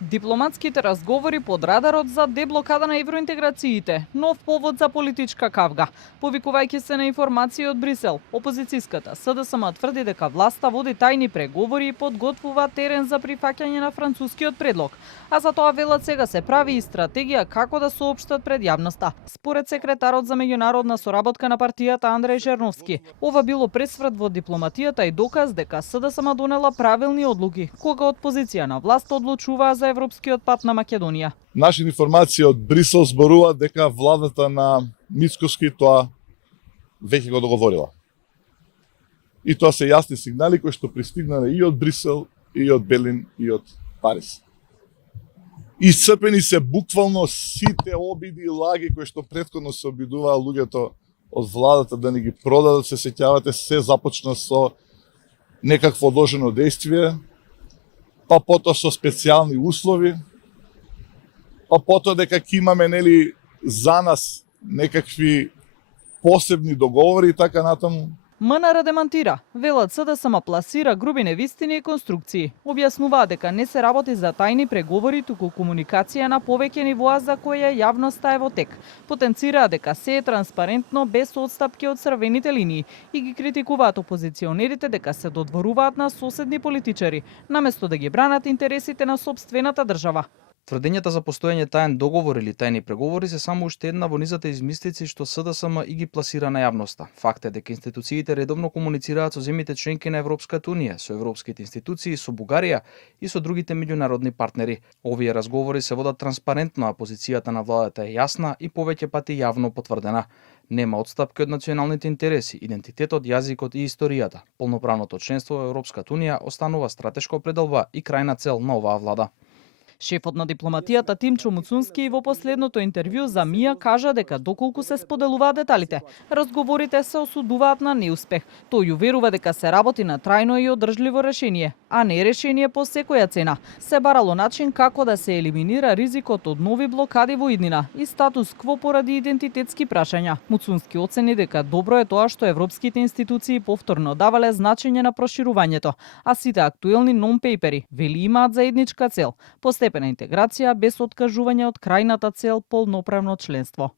Дипломатските разговори под радарот за деблокада на евроинтеграциите, нов повод за политичка кавга. Повикувајќи се на информации од Брисел, опозицијската СДСМ тврди дека власта води тајни преговори и подготвува терен за прифаќање на францускиот предлог. А за тоа велат сега се прави и стратегија како да соопштат пред јавноста. Според секретарот за меѓународна соработка на партијата Андреј Жерновски, ова било пресврат во дипломатијата и доказ дека СДСМ донела правилни одлуки, кога од позиција на власт одлучуваа за европскиот пат на Македонија. Наши информации од Брисел зборуваат дека владата на Мицкоски тоа веќе го договорила. И тоа се јасни сигнали кои што пристигнале и од Брисел, и од Берлин, и од Париз. Исцрпени се буквално сите обиди и лаги кои што претходно се обидуваа луѓето од владата да не ги продадат, се сеќавате, се започна со некакво одложено действие, па потоа со специјални услови, па потоа дека ќе имаме за нас некакви посебни договори и така натаму. МНР демантира. Велат СДСМ пласира груби невистини и конструкции. Објаснуваа дека не се работи за тајни преговори, туку комуникација на повеќе нивоа за која јавноста е во тек. Потенцираа дека се е транспарентно без одстапки од црвените линии и ги критикуваат опозиционерите дека се додворуваат на соседни политичари, наместо да ги бранат интересите на сопствената држава. Тврдењата за постоење таен договор или тајни преговори се само уште една во низата измислици што СДСМ и ги пласира на јавноста. Факт е дека институциите редовно комуницираат со земјите членки на Европската унија, со европските институции, со Бугарија и со другите меѓународни партнери. Овие разговори се водат транспарентно, а позицијата на владата е јасна и повеќе пати јавно потврдена. Нема отстапки од националните интереси, идентитетот, јазикот и историјата. Полноправното членство во Европската унија останува стратешка определба и крајна цел на оваа влада. Шефот на дипломатијата Тимчо Муцунски во последното интервју за МИА кажа дека доколку се споделуваат деталите, разговорите се осудуваат на неуспех. Тој уверува дека се работи на трајно и одржливо решение, а не решение по секоја цена. Се барало начин како да се елиминира ризикот од нови блокади во иднина и статус кво поради идентитетски прашања. Муцунски оцени дека добро е тоа што европските институции повторно давале значење на проширувањето, а сите актуелни нон-пейпери вели имаат заедничка цел – постепена интеграција без откажување од крајната цел полноправно членство.